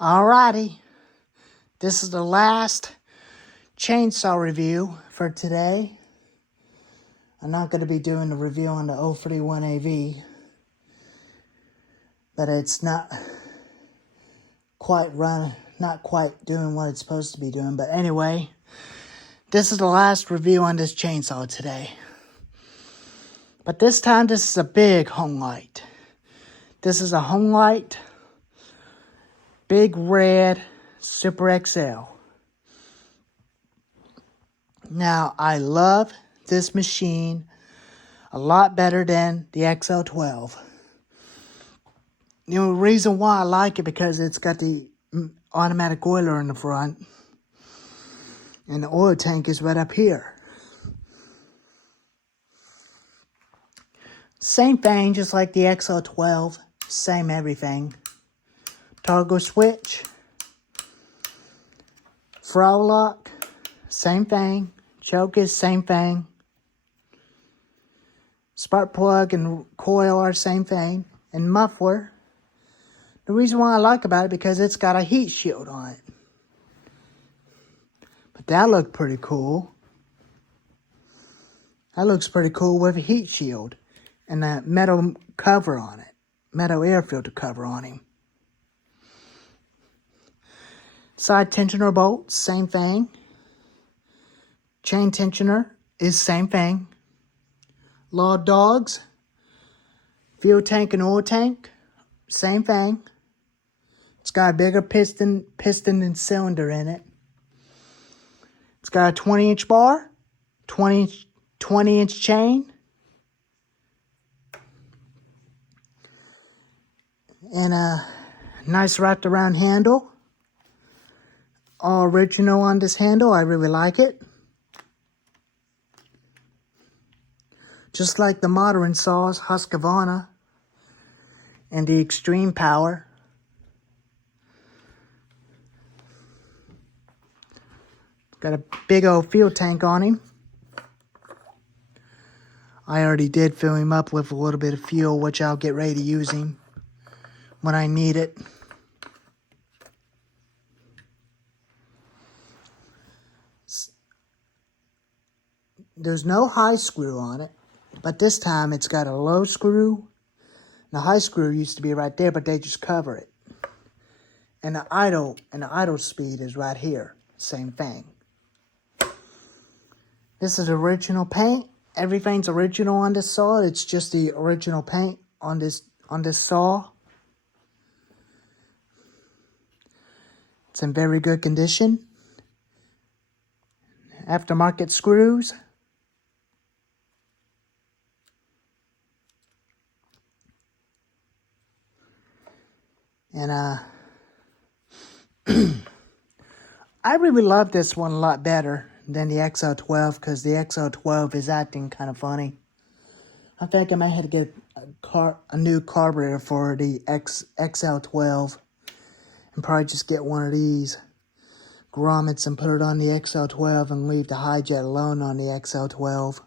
Alrighty, this is the last chainsaw review for today. I'm not going to be doing a review on the 031AV, but it's not quite doing what it's supposed to be doing. But anyway, this is the last review on this chainsaw today. But this time, this is a big homelite. This is a homelite Big Red Super XL. Now, I love this machine a lot better than the XL12. The only reason why I like it because it's got the automatic oiler in the front. And the oil tank is right up here. Same thing, just like the XL12. Same everything. Toggle switch. Throttle lock. Same thing. Choke is same thing. Spark plug and coil are same thing. And muffler. The reason why I like about it because it's got a heat shield on it. But that looked pretty cool. That looks pretty cool with a heat shield. And that metal cover on it. Metal air filter cover on him. Side tensioner bolts, same thing. Chain tensioner is same thing. Law dogs, fuel tank and oil tank, same thing. It's got a bigger piston and cylinder in it. It's got a 20-inch bar, 20-inch chain, and a nice wrapped around handle. All original on this handle. I really like it. Just like the modern saws, Husqvarna and the Extreme Power. Got a big old fuel tank on him. I already did fill him up with a little bit of fuel, which I'll get ready to use him when I need it. There's no high screw on it, but this time it's got a low screw. The high screw used to be right there, but they just cover it. And the idle speed is right here. Same thing. This is original paint. Everything's original on this saw. It's just the original paint on this saw. It's in very good condition. Aftermarket screws. And I really love this one a lot better than the XL12 because the XL12 is acting kind of funny. I think I might have to get a new carburetor for the XL12 and probably just get one of these grommets and put it on the XL12 and leave the hijet alone on the XL12.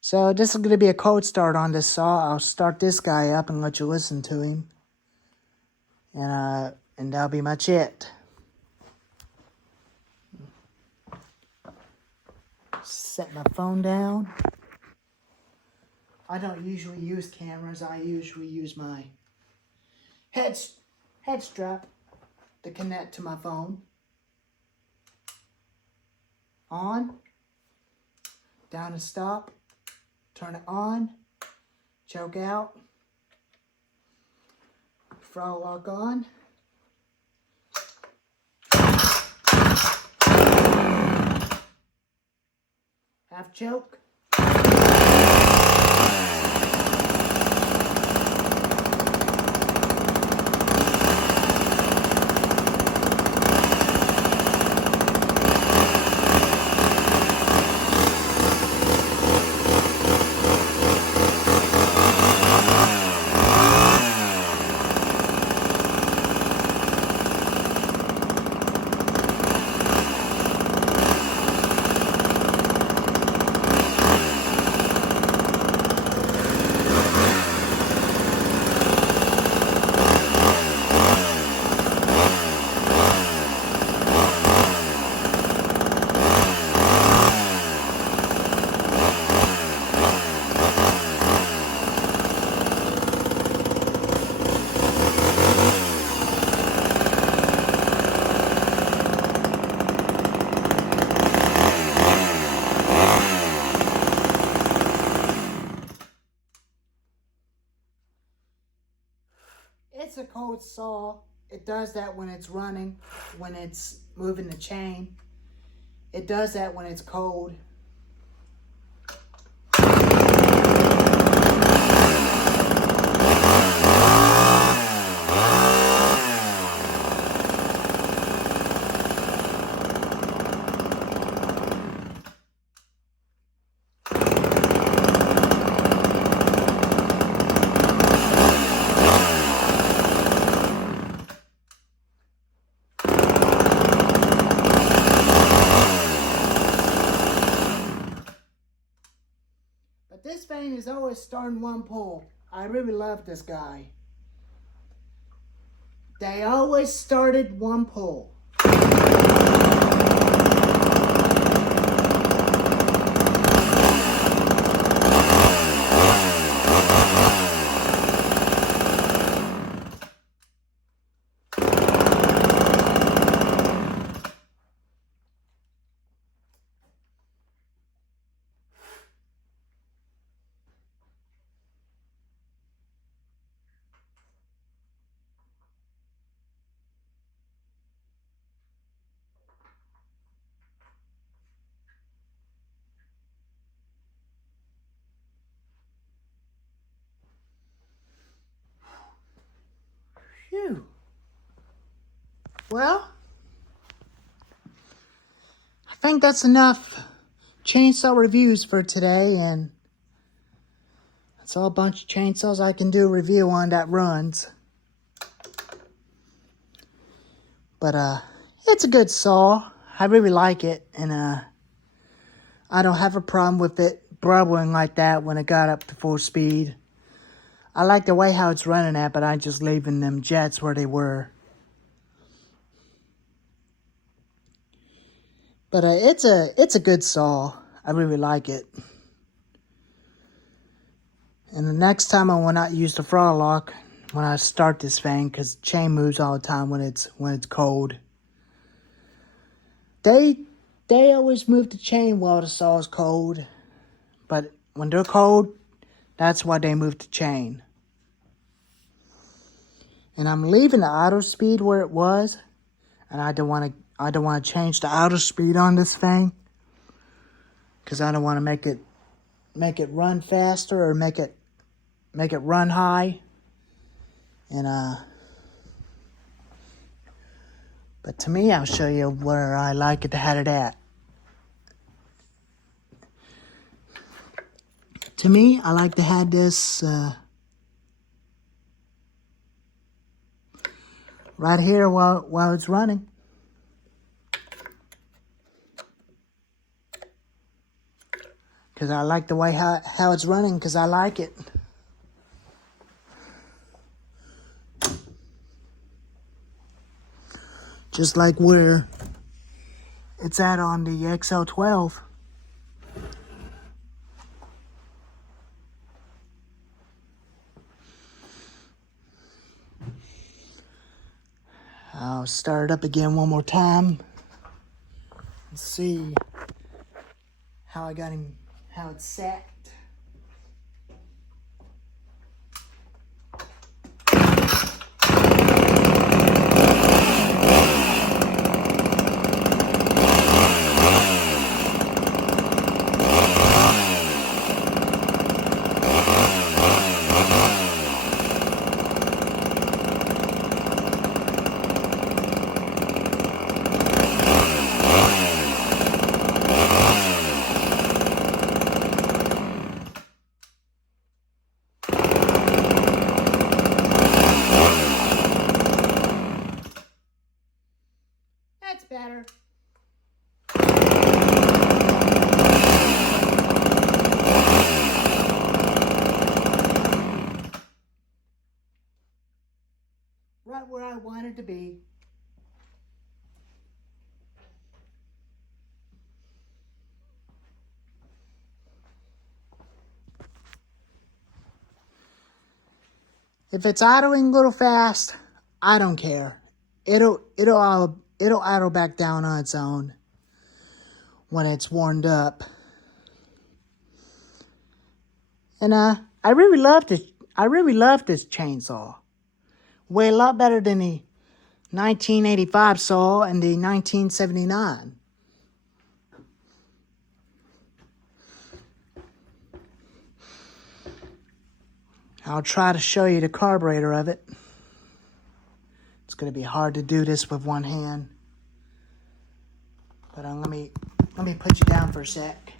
So this is going to be a cold start on this saw. I'll start this guy up and let you listen to him. And that'll be much it. Set my phone down. I don't usually use cameras. I usually use my head strap to connect to my phone. On. Down and stop. Turn it on, choke out, throttle lock on. Half choke. It's a cold saw. It does that when it's running, when it's moving the chain. It does that when it's cold. But this thing is always starting one pull. I really love this guy. They always started one pull. Phew. Well, I think that's enough chainsaw reviews for today, and that's all a bunch of chainsaws I can do a review on that runs. But it's a good saw. I really like it, and I don't have a problem with it bubbling like that when it got up to full speed. I like the way how it's running at, but I'm just leaving them jets where they were. But it's a good saw. I really like it. And the next time I will not use the throttle lock when I start this thing, because the chain moves all the time when it's cold. They always move the chain while the saw is cold, but when they're cold, that's why they move the chain. And I'm leaving the auto speed where it was, and I don't want to change the auto speed on this thing, because I don't want to make it run faster or make it run high. And but to me, I'll show you where I like it to have it at. To me, I like to have this right here while it's running. Because I like the way how it's running, because I like it. Just like where it's at on the XL12. I'll start it up again one more time. Let's see how I got him, how it's set. That's better. Right where I wanted to be. If it's idling a little fast, I don't care. It'll idle back down on its own when it's warmed up. And I really love this chainsaw. Way a lot better than the 1985 saw and the 1979. I'll try to show you the carburetor of it. It's going to be hard to do this with one hand. But let me put you down for a sec.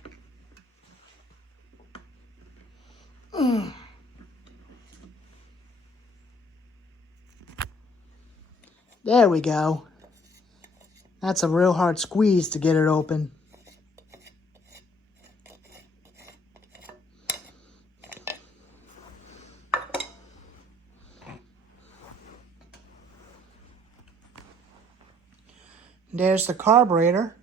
There we go. That's a real hard squeeze to get it open. There's the carburetor.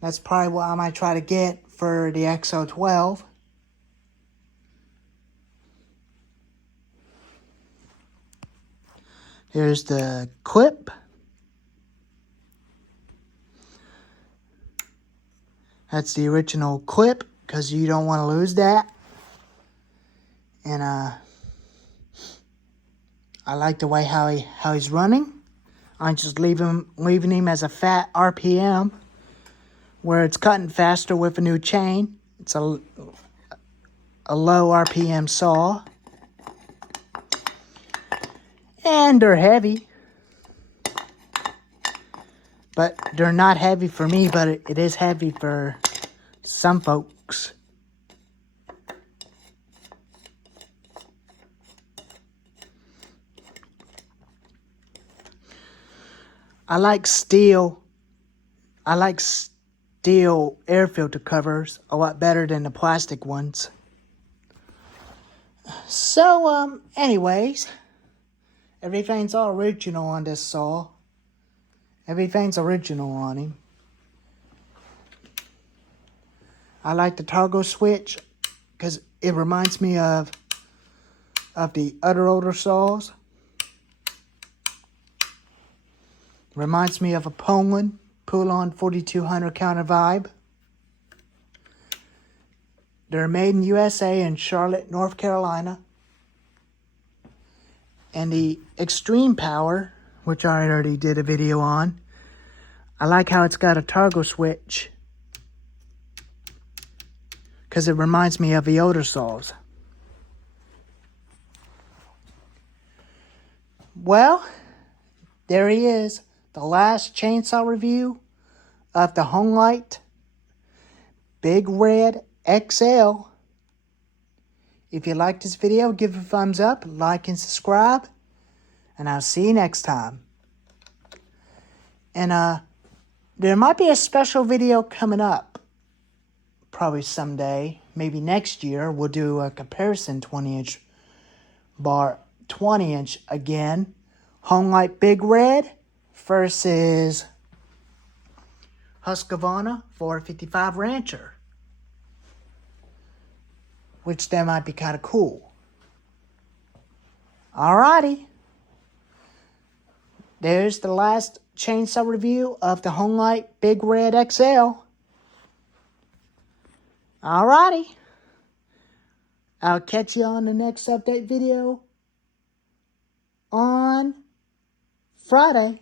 That's probably what I might try to get for the XO12. Here's the clip. That's the original clip, because you don't want to lose that. And I like the way how he's running. I'm just leaving him as a fat RPM, where it's cutting faster with a new chain. It's a low RPM saw. And they're heavy. But they're not heavy for me, but it is heavy for some folks. I like steel air filter covers a lot better than the plastic ones. So, anyways, everything's all original on this saw. Everything's original on him. I like the toggle switch because it reminds me of the other older saws. Reminds me of a Poulan 4200 counter vibe. They're made in USA in Charlotte, North Carolina. And the Extreme Power, which I already did a video on, I like how it's got a toggle switch because it reminds me of the older saws. Well, there he is, the last chainsaw review of the homelite Big Red XL. If you liked this video, give it a thumbs up, like and subscribe, and I'll see you next time. And there might be a special video coming up, probably someday, maybe next year. We'll do a comparison 20-inch bar, 20-inch again, homelite Big Red versus Husqvarna 455 Rancher, which that might be kind of cool. Alrighty. There's the last chainsaw review of the homelite Big Red XL. Alrighty. I'll catch you on the next update video on Friday.